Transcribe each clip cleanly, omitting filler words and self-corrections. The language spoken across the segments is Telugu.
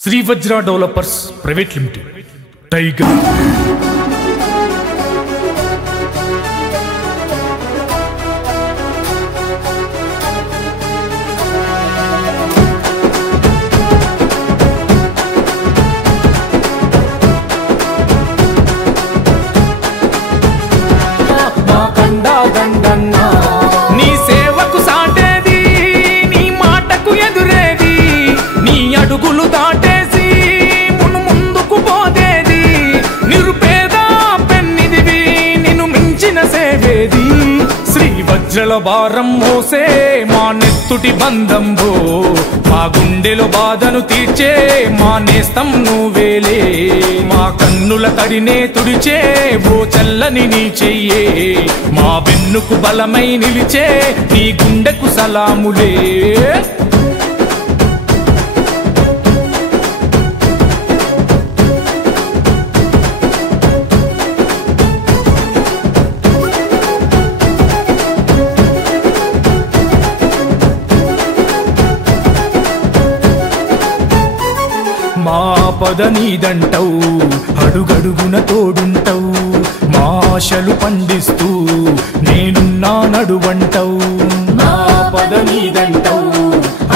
Sri Vajra Developers Private Limited, Tiger. వజ్రల భారం మోసే మా నెత్తుటి బంధంబో మా గుండెలో బాధను తీర్చే మా నేస్తం నువ్వేలే మా కన్నుల తడినే తుడిచే ఓ చల్లని నీ చెయ్యే మా వెన్నుకు బలమై నిలిచే నీ గుండెకు సలాములే మా పద నీదంటవు అడుగడుగున తోడుంటవు మా ఆశలు పండిస్తూ నేనున్నా నడువంటవు మా పద నీదంటవు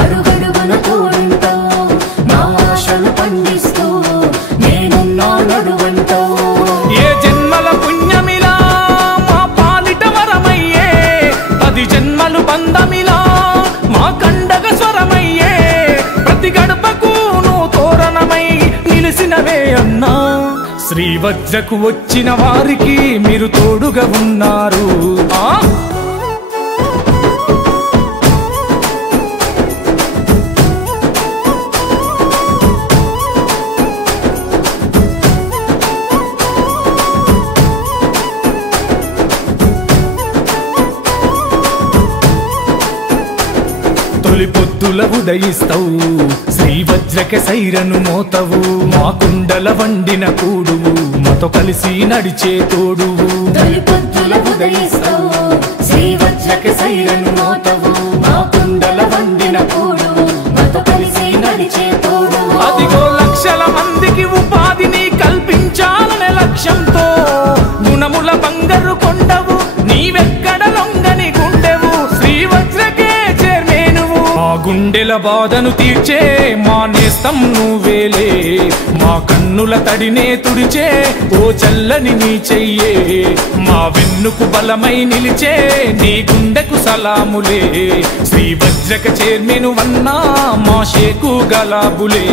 అడుగడుగున తోడుంటవు మా ఆశలు పండిస్తూ నేనున్నా నడువంటవు ఏ జన్మల పుణ్యమిలా మా పాలిట వరమయ్యే 10 జన్మలు బంధమిలా మా కండగ స్వరమయ్యే ప్రతి గడపకు అన్నా శ్రీ వజ్రకు వచ్చిన వారికి మీరు తోడుగా ఉన్నారు తొలి పొద్దుల ఉదయిస్తావు శ్రీ వజ్రక సైరను మోతవు మా కుండల వండిన కూడువు మాతో కలిసి నడిచే తోడువు తొలి పొద్దుల ఉదయిస్తావు శ్రీ వజ్రక సైరను మోతవు మా కుండల వండిన కూడువు మాతో కలిసి నడిచే తోడువు అదిగో లక్షల మందికి ఉపాధిని కల్పించాలనే లక్ష్యంతో గుణముల బంగారు కొండవు నీవెక్కడ లొంగని గుండెవు శ్రీ వజ్రకే గుండెల బాధను తీర్చే మా నేస్తం నువ్వేలే మా కన్నుల తడినే తుడిచే ఓ చల్లని నీ చెయ్యే మా వెన్నుకు బలమై నిలిచే నీ గుండెకు సలాములే శ్రీ వజ్రక చైర్మన్ వన్నా మా షేకు గలాబులే